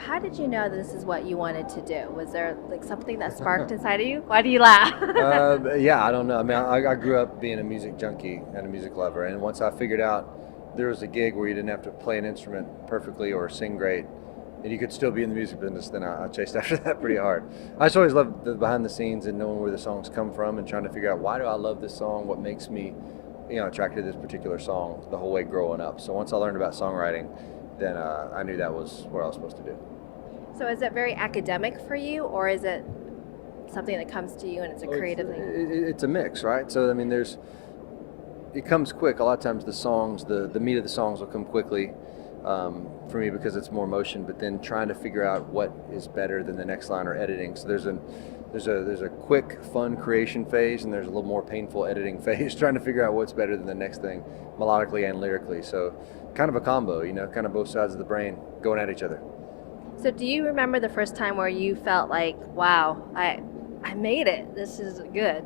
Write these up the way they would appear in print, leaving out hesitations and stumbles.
how did you know this is what you wanted to do? Was there like something that sparked inside of you? Why do you laugh? Yeah, I don't know. I mean, I grew up being a music junkie and a music lover, and once I figured out there was a gig where you didn't have to play an instrument perfectly or sing great, and you could still be in the music business, then I chased after that pretty hard. I just always loved the behind the scenes and knowing where the songs come from and trying to figure out why do I love this song, what makes me, attracted to this particular song the whole way growing up. So once I learned about songwriting, then I knew that was what I was supposed to do. So is it very academic for you, or is it something that comes to you and it's a creative thing? It's a mix, right? So I mean, it comes quick. A lot of times the songs, the meat of the songs will come quickly for me because it's more motion. But then trying to figure out what is better than the next line or editing. So there's a quick, fun creation phase, and there's a little more painful editing phase, trying to figure out what's better than the next thing, melodically and lyrically. So kind of a combo, kind of both sides of the brain going at each other. So do you remember the first time where you felt like, wow, I made it. This is good.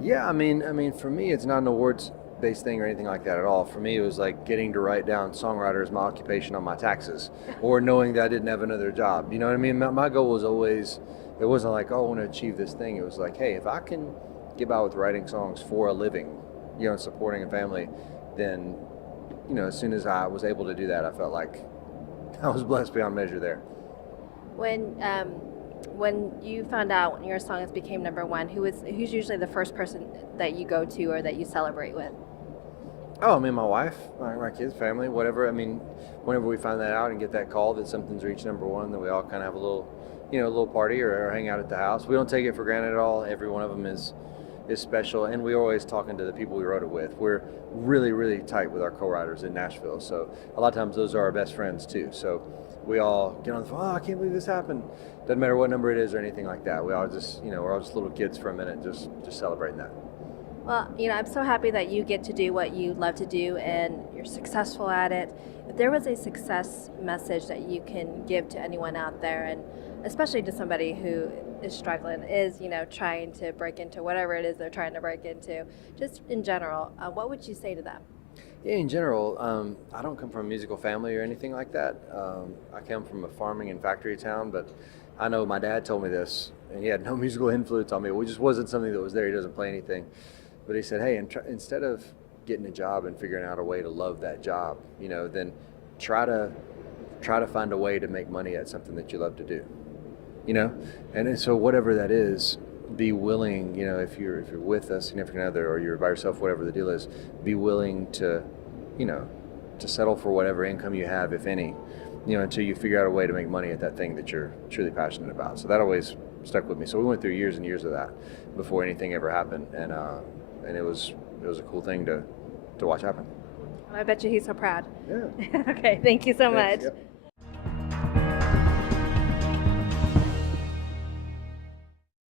Yeah, I mean, for me, it's not an awards-based thing or anything like that at all. For me, it was like getting to write down songwriter as my occupation on my taxes, or knowing that I didn't have another job. You know what I mean? My goal was always, it wasn't like, oh, I want to achieve this thing. It was like, hey, if I can get by with writing songs for a living, and supporting a family, then, as soon as I was able to do that, I felt like I was blessed beyond measure there. When you found out when your songs became number one, who's usually the first person that you go to or that you celebrate with? Oh, I mean, my wife, my kids, family, whatever. I mean, whenever we find that out and get that call that something's reached number one, then we all kind of have a little party or hang out at the house. We don't take it for granted at all. Every one of them is special, and we're always talking to the people we wrote it with. We're really, really tight with our co-writers in Nashville, so a lot of times those are our best friends too. So we all get on the phone, oh, I can't believe this happened. Doesn't matter what number it is or anything like that. We all just, we're all just little kids for a minute, just celebrating that. Well, I'm so happy that you get to do what you love to do and you're successful at it. If there was a success message that you can give to anyone out there, and especially to somebody who is struggling, is, trying to break into whatever it is they're trying to break into, just in general, what would you say to them? Yeah, in general, I don't come from a musical family or anything like that. I come from a farming and factory town, but I know my dad told me this, and he had no musical influence on me. It just wasn't something that was there. He doesn't play anything. But he said, hey, instead of getting a job and figuring out a way to love that job, then try to find a way to make money at something that you love to do, And so whatever that is, be willing, if you're with a significant other or you're by yourself, whatever the deal is, be willing to, to settle for whatever income you have, if any, until you figure out a way to make money at that thing that you're truly passionate about. So that always stuck with me. So we went through years and years of that before anything ever happened, and it was a cool thing to watch happen. I bet you he's so proud. Yeah. Okay, thank you so Thanks. much. Yep.